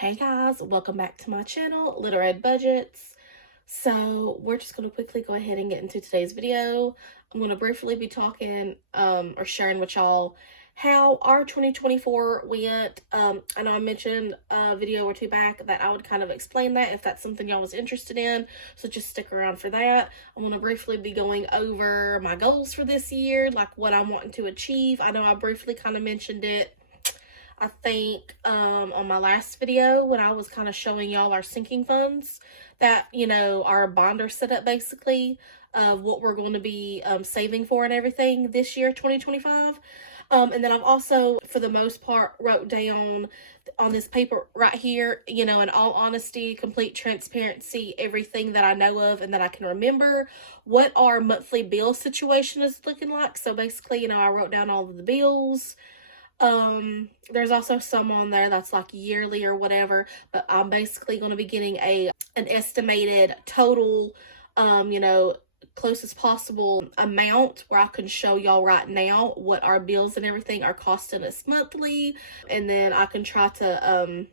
Hey guys, welcome back to my channel, ElevateHER Budgets. So we're just going to quickly go ahead and get into today's video. I'm going to briefly be talking or sharing with y'all how our 2024 went. I know I mentioned a video or two back that I would kind of explain that if that's something y'all was interested in. So just stick around for that. I'm going to briefly be going over my goals for this year, like what I'm wanting to achieve. I know I briefly kind of mentioned it, I think, on my last video when I was kind of showing y'all our sinking funds that, our bonder setup basically of what we're going to be saving for and everything this year, 2025. And then I've also, for the most part, wrote down on this paper right here, in all honesty, complete transparency, everything that I know of and that I can remember, what our monthly bill situation is looking like. So basically, I wrote down all of the bills. There's also some on there that's like yearly or whatever, but I'm basically going to be getting an estimated total, closest possible amount where I can show y'all right now what our bills and everything are costing us monthly. And then I can try to,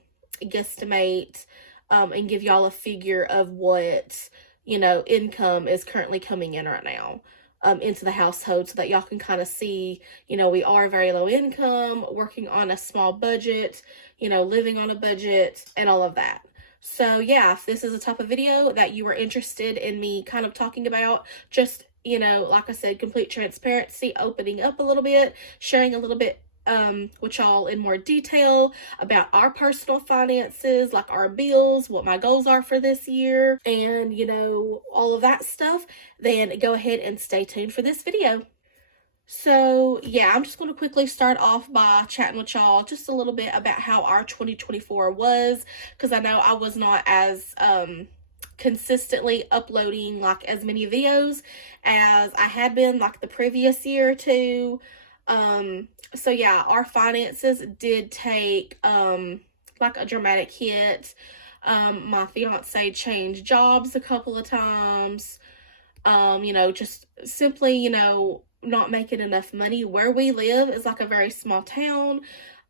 guesstimate, and give y'all a figure of what, income is currently coming in right now. Into the household so that y'all can kind of see, we are very low income, working on a small budget, living on a budget and all of that. So yeah, if this is a type of video that you are interested in me kind of talking about, just, like I said, complete transparency, opening up a little bit, sharing a little bit with y'all in more detail about our personal finances, like our bills, what my goals are for this year, and all of that stuff, then go ahead and stay tuned for this video. So yeah, I'm just going to quickly start off by chatting with y'all just a little bit about how our 2024 was, because I know I was not as consistently uploading like as many videos as I had been like the previous year or two. So yeah, our finances did take like a dramatic hit. My fiance changed jobs a couple of times. Just simply, not making enough money. Where we live is like a very small town.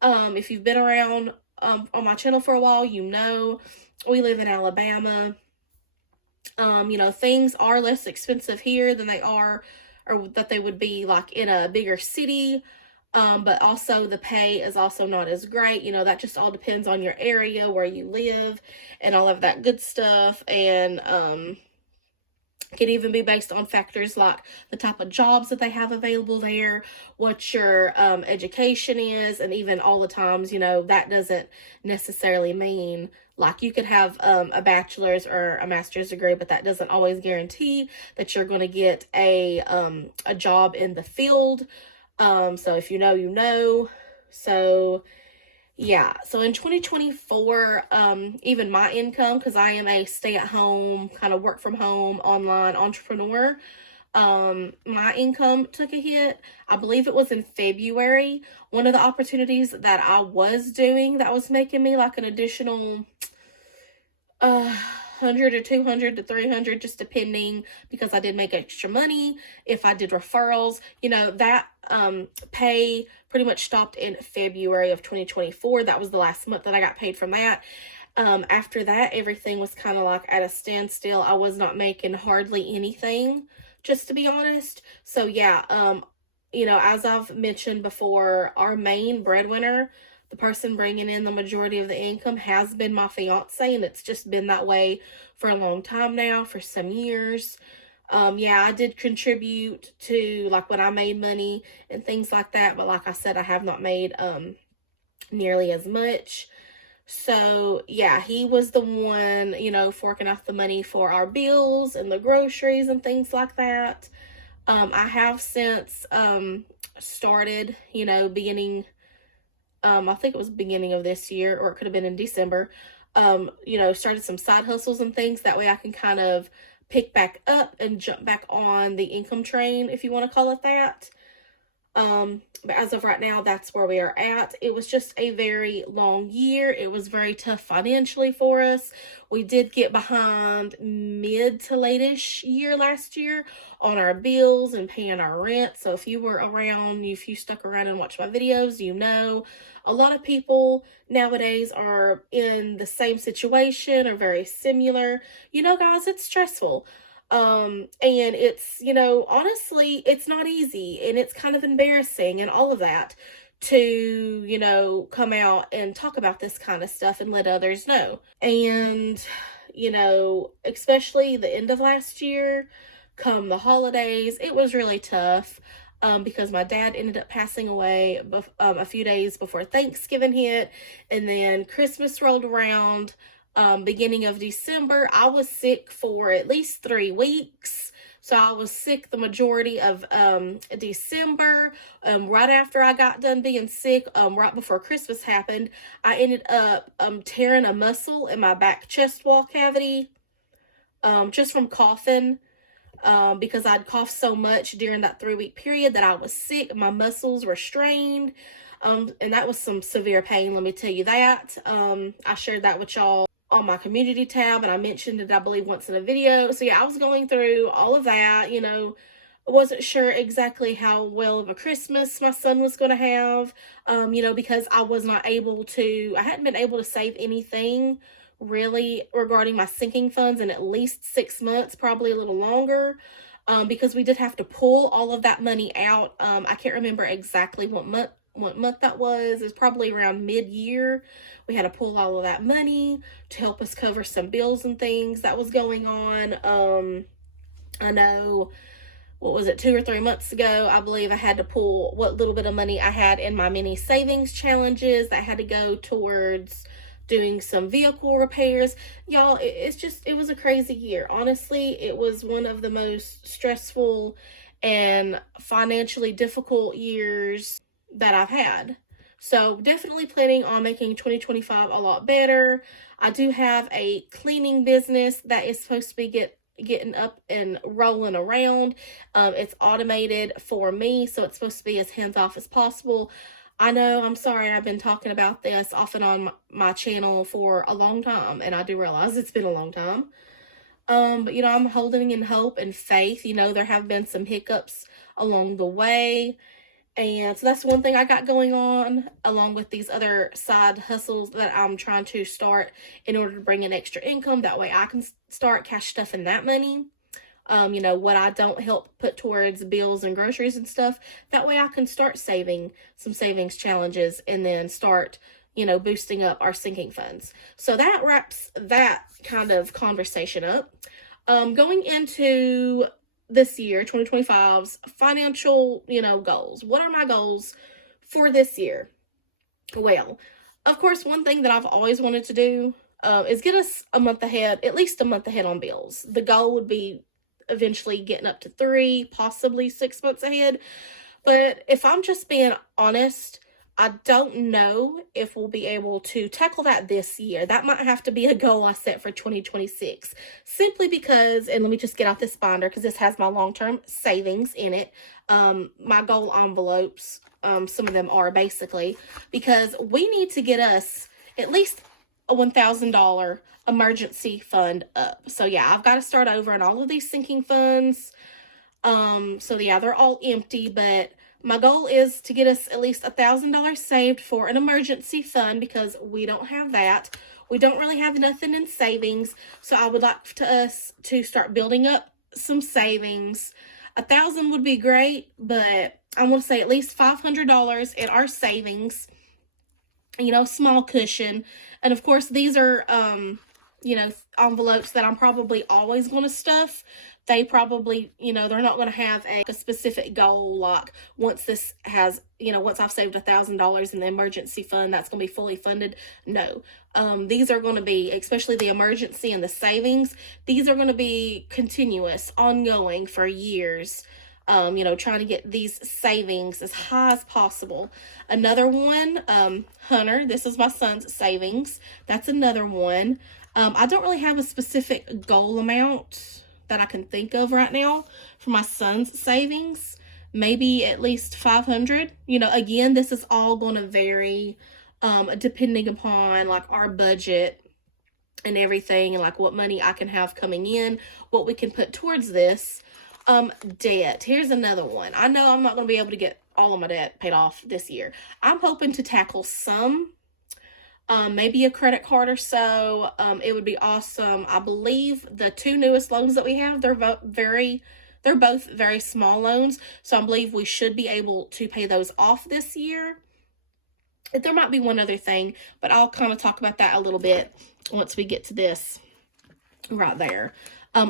If you've been around on my channel for a while, we live in Alabama. Things are less expensive here than they are, or that they would be like in a bigger city. But also the pay is also not as great. That just all depends on your area, where you live, and all of that good stuff. And can even be based on factors like the type of jobs that they have available there, what your education is, and even all the times, that doesn't necessarily mean like you could have a bachelor's or a master's degree, but that doesn't always guarantee that you're going to get a job in the field. So if you know. So yeah, so in 2024, even my income, because I am a stay-at-home, kind of work-from-home online entrepreneur, my income took a hit. I believe it was in February. One of the opportunities that I was doing that was making me like an additional 100 or 200 to 300, just depending, because I did make extra money. If I did referrals, that pay pretty much stopped in February of 2024. That was the last month that I got paid from that. After that, everything was kind of like at a standstill. I was not making hardly anything, just to be honest. So yeah, as I've mentioned before, our main breadwinner, the person bringing in the majority of the income, has been my fiance, and it's just been that way for a long time now, for some years. Yeah, I did contribute to like when I made money and things like that, but like I said, I have not made nearly as much. So yeah, he was the one, forking out the money for our bills and the groceries and things like that. I have since started, beginning, I think it was beginning of this year, or it could have been in December, started some side hustles and things. That way I can kind of pick back up and jump back on the income train, if you want to call it that. But as of right now, that's where we are at. It was just a very long year. It was very tough financially for us. We did get behind mid to late-ish year last year on our bills and paying our rent. So if you were around, if you stuck around and watched my videos, you know a lot of people nowadays are in the same situation or very similar. You know, guys, it's stressful. And it's, you know, honestly, it's not easy and it's kind of embarrassing and all of that to, you know, come out and talk about this kind of stuff and let others know. And, you know, especially the end of last year, come the holidays, it was really tough. Because my dad ended up passing away a few days before Thanksgiving hit, and then Christmas rolled around. Beginning of December, I was sick for at least 3 weeks. So I was sick the majority of December. Right after I got done being sick, right before Christmas happened, I ended up tearing a muscle in my back chest wall cavity, just from coughing. Because I'd coughed so much during that 3-week period that I was sick. My muscles were strained. And that was some severe pain, let me tell you that. I shared that with y'all on my community tab, and I mentioned it, I believe, once in a video. So yeah, I was going through all of that, you know. I wasn't sure exactly how well of a Christmas my son was going to have, you know, because I hadn't been able to save anything really regarding my sinking funds in at least 6 months, probably a little longer, because we did have to pull all of that money out. I can't remember exactly what month that was. It was probably around mid-year. We had to pull all of that money to help us cover some bills and things that was going on. I know, what was it, 2 or 3 months ago, I believe I had to pull what little bit of money I had in my mini savings challenges that had to go towards doing some vehicle repairs. Y'all, it was a crazy year. Honestly, it was one of the most stressful and financially difficult years that I've had. So definitely planning on making 2025 a lot better. I do have a cleaning business that is supposed to be getting up and rolling around. It's automated for me, so it's supposed to be as hands-off as possible. I know, I'm sorry, I've been talking about this off and on my channel for a long time, and I do realize it's been a long time. But, you know, I'm holding in hope and faith. You know, there have been some hiccups along the way. And so that's one thing I got going on, along with these other side hustles that I'm trying to start in order to bring in extra income. That way I can start cash stuffing that money. You know, what I don't help put towards bills and groceries and stuff. That way I can start saving some savings challenges and then start, you know, boosting up our sinking funds. So that wraps that kind of conversation up. Going into this year, 2025's financial, you know, goals. What are my goals for this year? Well, of course, one thing that I've always wanted to do is get us a month ahead, at least a month ahead on bills. The goal would be eventually getting up to 3, possibly 6 months ahead. But if I'm just being honest, I don't know if we'll be able to tackle that this year. That might have to be a goal I set for 2026. Simply because, and let me just get out this binder because this has my long-term savings in it. My goal envelopes, some of them are basically, because we need to get us at least a $1,000 emergency fund up. So yeah, I've got to start over in all of these sinking funds. So yeah, they're all empty, but my goal is to get us at least $1,000 saved for an emergency fund because we don't have that. We don't really have nothing in savings. So I would like us to start building up some savings. $1,000 would be great, but I want to say at least $500 in our savings, you know, small cushion. And of course, these are, you know, envelopes that I'm probably always going to stuff. They probably, you know, they're not going to have a specific goal like once this has, you know, once I've saved $1,000 in the emergency fund, that's going to be fully funded. No, these are going to be, especially the emergency and the savings, these are going to be continuous, ongoing for years. You know, trying to get these savings as high as possible. Another one, Hunter, this is my son's savings. That's another one. I don't really have a specific goal amount that I can think of right now for my son's savings. maybe at least 500. You know, again, this is all going to vary depending upon like our budget and everything, and like what money I can have coming in, what we can put towards this. Debt. Here's another one. I know I'm not going to be able to get all of my debt paid off this year. I'm hoping to tackle some, maybe a credit card or so. It would be awesome. I believe the two newest loans that we have, they're both very small loans. So I believe we should be able to pay those off this year. There might be one other thing, but I'll kind of talk about that a little bit once we get to this right there.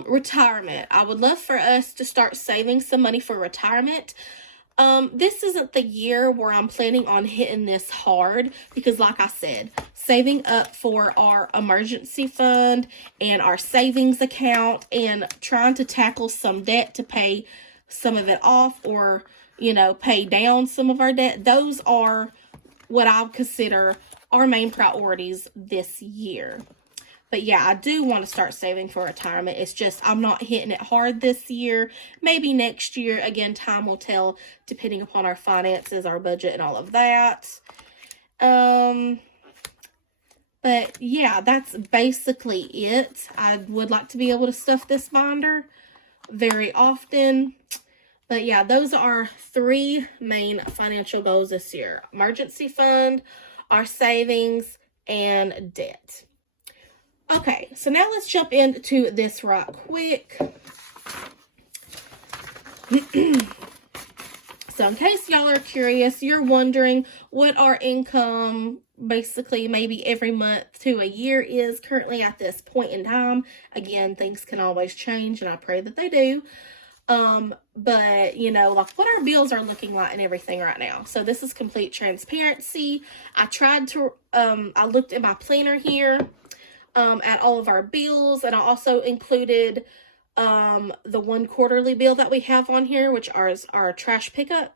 Retirement. I would love for us to start saving some money for retirement. This isn't the year where I'm planning on hitting this hard because, like I said, saving up for our emergency fund and our savings account and trying to tackle some debt to pay some of it off, or, you know, pay down some of our debt. Those are what I would consider our main priorities this year. But yeah, I do want to start saving for retirement. It's just I'm not hitting it hard this year. Maybe next year. Again, time will tell depending upon our finances, our budget, and all of that. But yeah, that's basically it. I would like to be able to stuff this binder very often. But yeah, those are 3 main financial goals this year. Emergency fund, our savings, and debt. Okay, so now let's jump into this right quick. So in case y'all are curious, you're wondering what our income basically maybe every month to a year is currently at this point in time. Again, things can always change, and I pray that they do. But you know, like what our bills are looking like and everything right now. So this is complete transparency. I tried to, I looked at my planner here, at all of our bills, and I also included the 1 quarterly bill that we have on here, which is our trash pickup,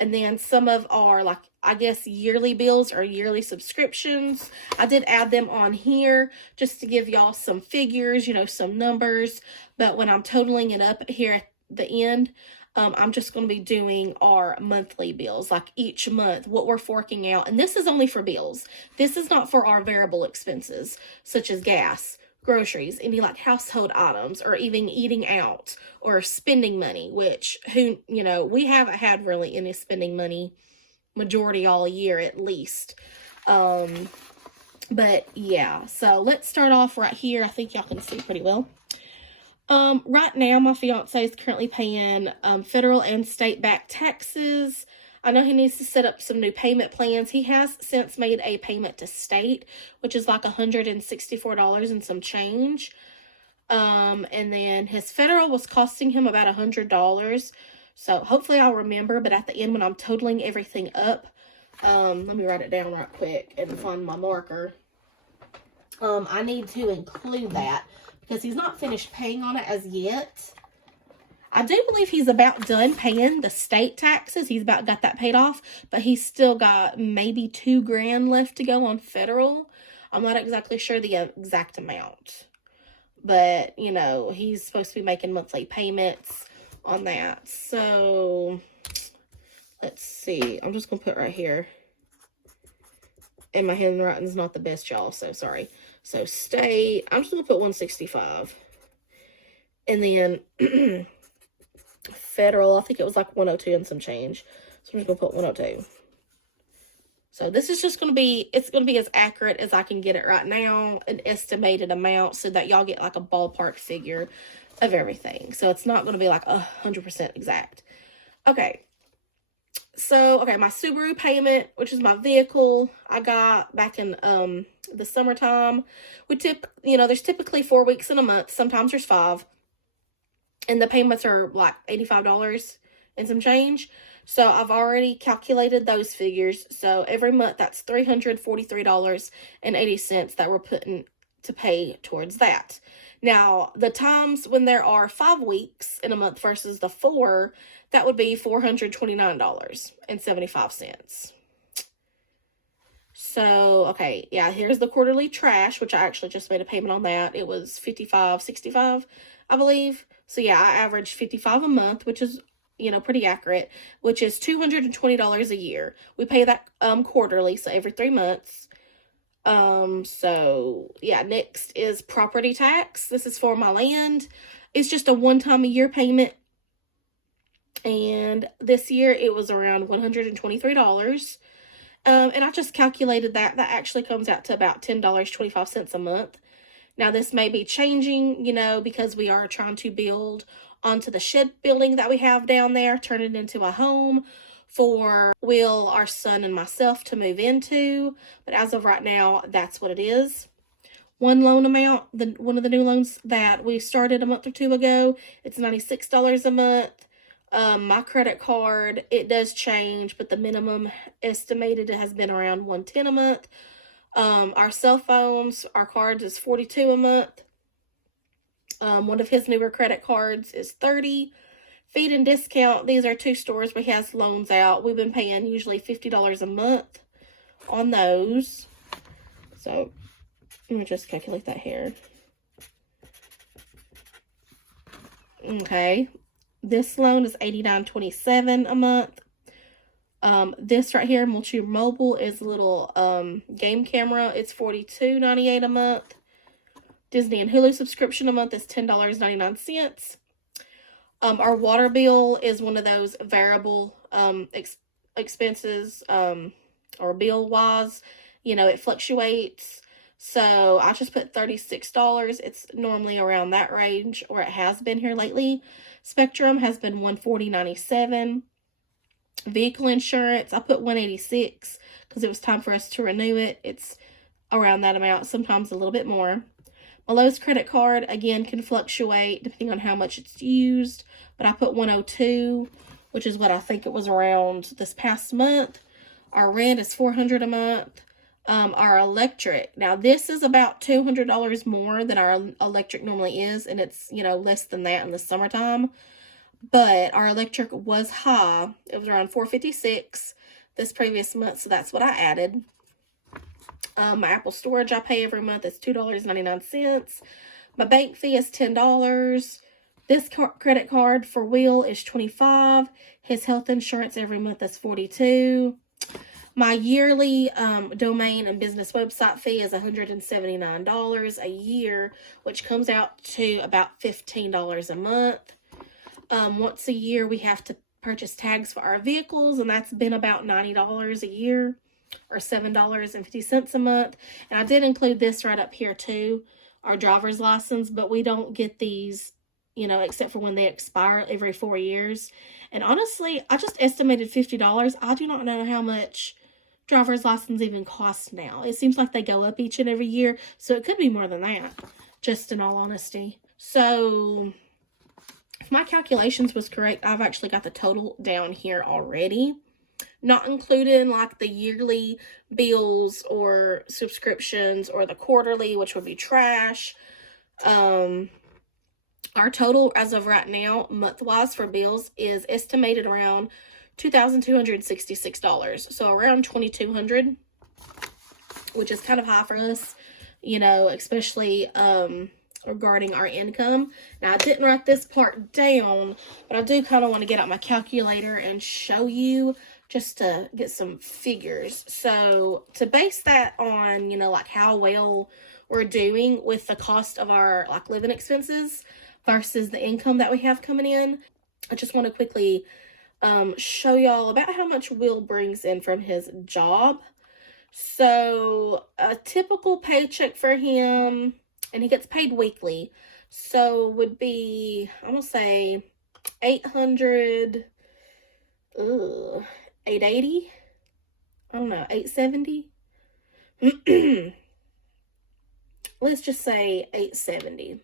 and then some of our, like, I guess yearly bills or yearly subscriptions. I did add them on here just to give y'all some figures, you know, some numbers. But when I'm totaling it up here at the end, I'm just going to be doing our monthly bills, like each month, what we're forking out. And this is only for bills. This is not for our variable expenses, such as gas, groceries, any like household items, or even eating out or spending money, which, you know, we haven't had really any spending money majority all year at least. But yeah, so let's start off right here. I think y'all can see pretty well. Right now, my fiance is currently paying federal and state back taxes. I know he needs to set up some new payment plans. He has since made a payment to state, which is like $164 and some change. And then his federal was costing him about $100. So hopefully I'll remember, but at the end when I'm totaling everything up, let me write it down right quick and find my marker. I need to include that, because he's not finished paying on it as yet. I do believe he's about done paying the state taxes. He's about got that paid off, but he's still got maybe $2,000 left to go on federal. I'm not exactly sure the exact amount, but you know, he's supposed to be making monthly payments on that. So let's see. I'm just gonna put right here. And my handwriting's not the best, y'all, so sorry. So state, I'm just going to put 165. And then federal, I think it was like 102 and some change. So I'm just going to put 102. So this is just going to be, it's going to be as accurate as I can get it right now, an estimated amount, so that y'all get like a ballpark figure of everything. So it's not going to be like 100% exact. Okay. So, okay, my Subaru payment, which is my vehicle, I got back in the summertime. There's typically 4 weeks in a month. Sometimes there's 5. And the payments are like $85 and some change. So I've already calculated those figures. So every month that's $343.80 that we're putting to pay towards that. Now, the times when there are 5 weeks in a month versus the 4, that would be $429.75. So, okay, yeah, here's the quarterly trash, which I actually just made a payment on that. It was $55.65, I believe. So, yeah, I averaged $55 a month, which is you know, pretty accurate, which is $220 a year. We pay that quarterly, so every 3 months. So yeah, next is property tax. This is for my land. It's just a one-time a year payment. And this year it was around $123. And I just calculated that. That actually comes out to about $10.25 a month. Now, this may be changing, you know, because we are trying to build onto the shed building that we have down there, turn it into a home for Will, our son, and myself to move into. But as of right now, that's what it is. One loan amount, one of the new loans that we started a month or two ago, it's $96 a month. My credit card, it does change, but the minimum estimated has been around $110 a month. Our cell phones, our cards is $42 a month. One of his newer credit cards is $30. Feed and discount, these are 2 stores where he has loans out. We've been paying usually $50 a month on those. So, let me just calculate that here. Okay. This loan is $89.27 a month. This right here, Multi Mobile, is a little game camera. It's $42.98 a month. Disney and Hulu subscription a month is $10.99. Our water bill is one of those variable expenses or bill wise. You know, it fluctuates. So I just put $36. It's normally around that range, or it has been here lately. Spectrum has been $140.97. Vehicle insurance, I put $186 because it was time for us to renew it. It's around that amount, sometimes a little bit more. My Lowe's credit card, again, can fluctuate depending on how much it's used, but I put $102, which is what I think it was around this past month. Our rent is $400 a month. Our electric, now this is about $200 more than our electric normally is, and it's, you know, less than that in the summertime. But our electric was high. It was around $456 this previous month, so that's what I added. My Apple storage I pay every month is $2.99. My bank fee is $10. This credit card for Will is $25. His health insurance every month is $42. My yearly domain and business website fee is $179 a year, which comes out to about $15 a month. Once a year, we have to purchase tags for our vehicles, and that's been about $90 a year, or $7.50 a month. And I did include this right up here too, our driver's license, but we don't get these, you know, except for when they expire every 4 years. And honestly, I just estimated $50. I do not know how much driver's license even costs now. It seems like they go up each and every year, so it could be more than that, just in all honesty. So if my calculations was correct, I've actually got the total down here already, not including like the yearly bills or subscriptions or the quarterly, which would be trash. Our total as of right now, month-wise for bills, is estimated around $2,266. So around $2,200, which is kind of high for us, you know, especially regarding our income. Now, I didn't write this part down, but I do kind of want to get out my calculator and show you just to get some figures. So to base that on, you know, like how well we're doing with the cost of our like living expenses versus the income that we have coming in, I just want to quickly show y'all about how much Will brings in from his job. So a typical paycheck for him, and he gets paid weekly, so would be, I'm gonna say 800, 880, I don't know, 870. Let's just say 870.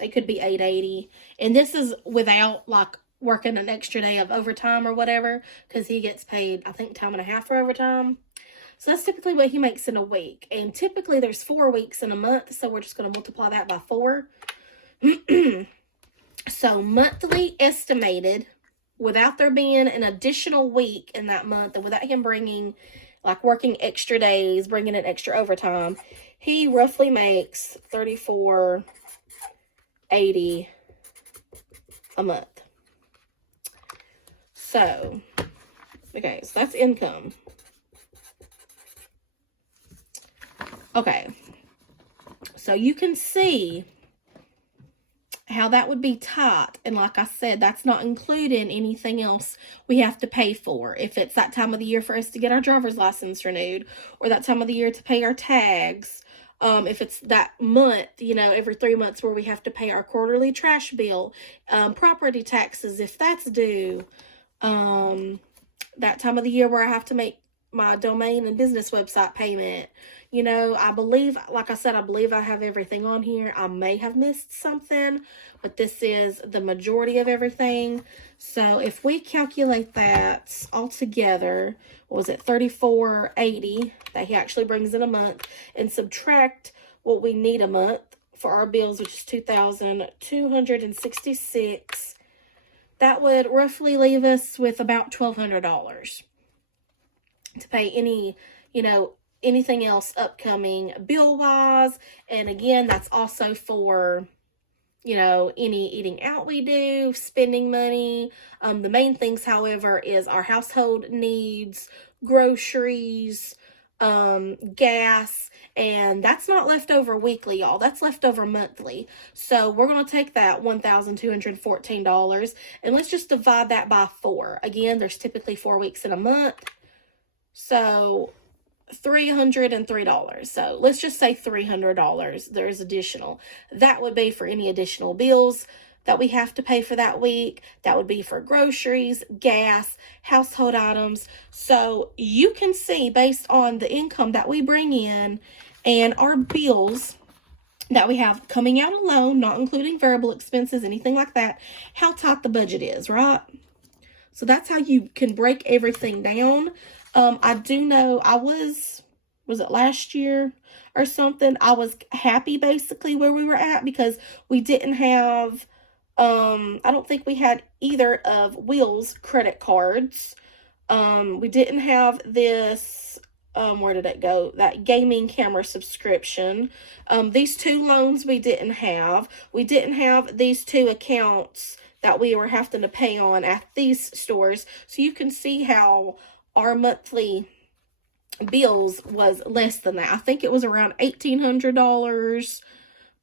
It could be 880, and this is without like working an extra day of overtime or whatever, because he gets paid, I think, time and a half for overtime. So that's typically what he makes in a week. And typically there's 4 weeks in a month, so we're just going to multiply that by 4. So monthly estimated, without there being an additional week in that month, and without him bringing, like working extra days, bringing in extra overtime, he roughly makes $34.80 a month. So, okay, so that's income. Okay, so you can see how that would be tight. And like I said, that's not including anything else we have to pay for. If it's that time of the year for us to get our driver's license renewed, or that time of the year to pay our tags, if it's that month, you know, every 3 months where we have to pay our quarterly trash bill, property taxes, if that's due, that time of the year where I have to make my domain and business website payment. You know, I believe, like I said, I believe I have everything on here. I may have missed something, but this is the majority of everything. So if we calculate that all together, what was it, $34.80 that he actually brings in a month, and subtract what we need a month for our bills, which is $2,266, that would roughly leave us with about $1,200 to pay any, you know, anything else upcoming bill-wise. And again, that's also for, you know, any eating out we do, spending money. The main things, however, is our household needs, groceries, gas, and that's not leftover weekly, y'all. That's leftover monthly. So we're going to take that $1,214 and let's just divide that by 4. Again, there's typically 4 weeks in a month. So $303. So let's just say $300 there's additional. That would be for any additional bills that we have to pay for that week. That would be for groceries, gas, household items. So you can see, based on the income that we bring in and our bills that we have coming out alone, not including variable expenses, anything like that, how tight the budget is, right? So that's how you can break everything down. I do know was it last year or something? I was happy basically where we were at because we didn't have, I don't think we had either of Will's credit cards. We didn't have this, where did it go? That gaming camera subscription. These 2 loans we didn't have. We didn't have these 2 accounts that we were having to pay on at these stores. So you can see how our monthly bills was less than that. I think it was around $1,800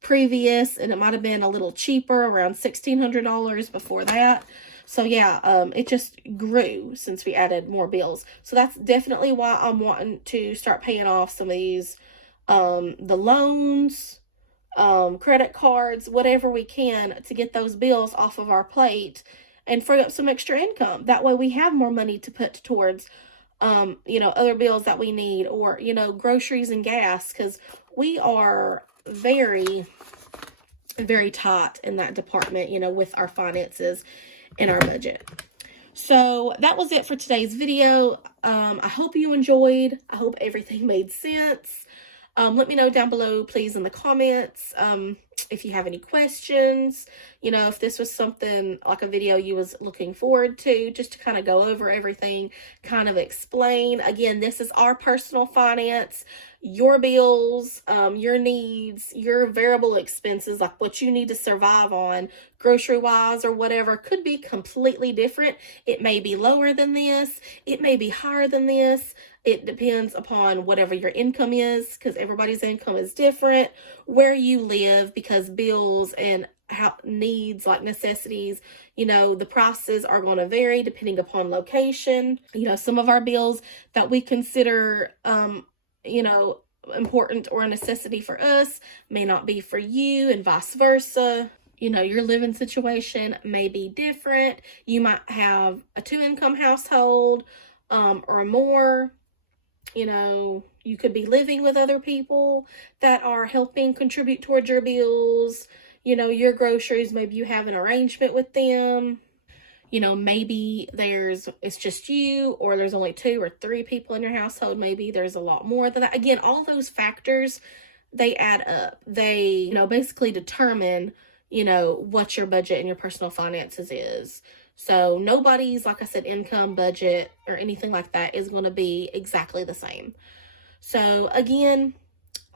previous, and it might have been a little cheaper, around $1,600 before that. So yeah, it just grew since we added more bills. So that's definitely why I'm wanting to start paying off some of these, the loans, credit cards, whatever we can to get those bills off of our plate and free up some extra income. That way we have more money to put towards, you know, other bills that we need, or, you know, groceries and gas, because we are very, very tight in that department, you know, with our finances and our budget. So that was it for today's video. I hope you enjoyed. I hope everything made sense. Let me know down below, please, in the comments, if you have any questions, you know, if this was something like a video you was looking forward to, just to kind of go over everything, kind of explain. Again, this is our personal finance, your bills, your needs, your variable expenses, like what you need to survive on, grocery-wise or whatever, could be completely different. It may be lower than this. It may be higher than this. It depends upon whatever your income is, because everybody's income is different, where you live, because bills and how needs, like necessities, you know, the prices are going to vary depending upon location. You know, some of our bills that we consider, you know, important or a necessity for us may not be for you, and vice versa. You know, your living situation may be different. You might have a 2-income household, or more. You know, you could be living with other people that are helping contribute towards your bills. You know, your groceries, maybe you have an arrangement with them. You know, maybe it's just you, or there's only 2 or 3 people in your household. Maybe there's a lot more than that. Again, all those factors, they add up. They, you know, basically determine, you know, what your budget and your personal finances is. So nobody's, like I said, income, budget, or anything like that is going to be exactly the same. So again,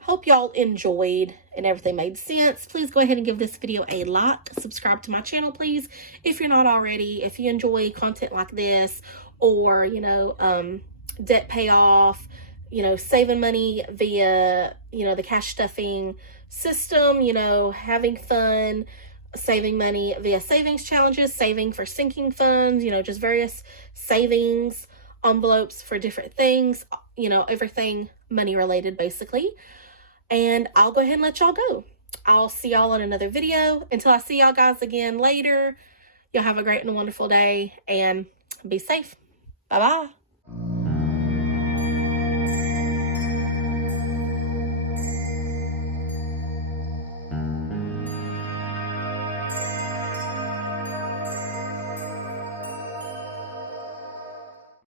Hope y'all enjoyed and everything made sense. Please go ahead and give this video a like. Subscribe to my channel, please, if you're not already. If you enjoy content like this, or, you know, debt payoff, you know, saving money via, you know, the cash stuffing system, you know, having fun, saving money via savings challenges, saving for sinking funds, you know, just various savings envelopes for different things, you know, everything money related basically. And I'll go ahead and let y'all go. I'll see y'all in another video. Until I see y'all guys again later, y'all have a great and wonderful day and be safe. Bye-bye.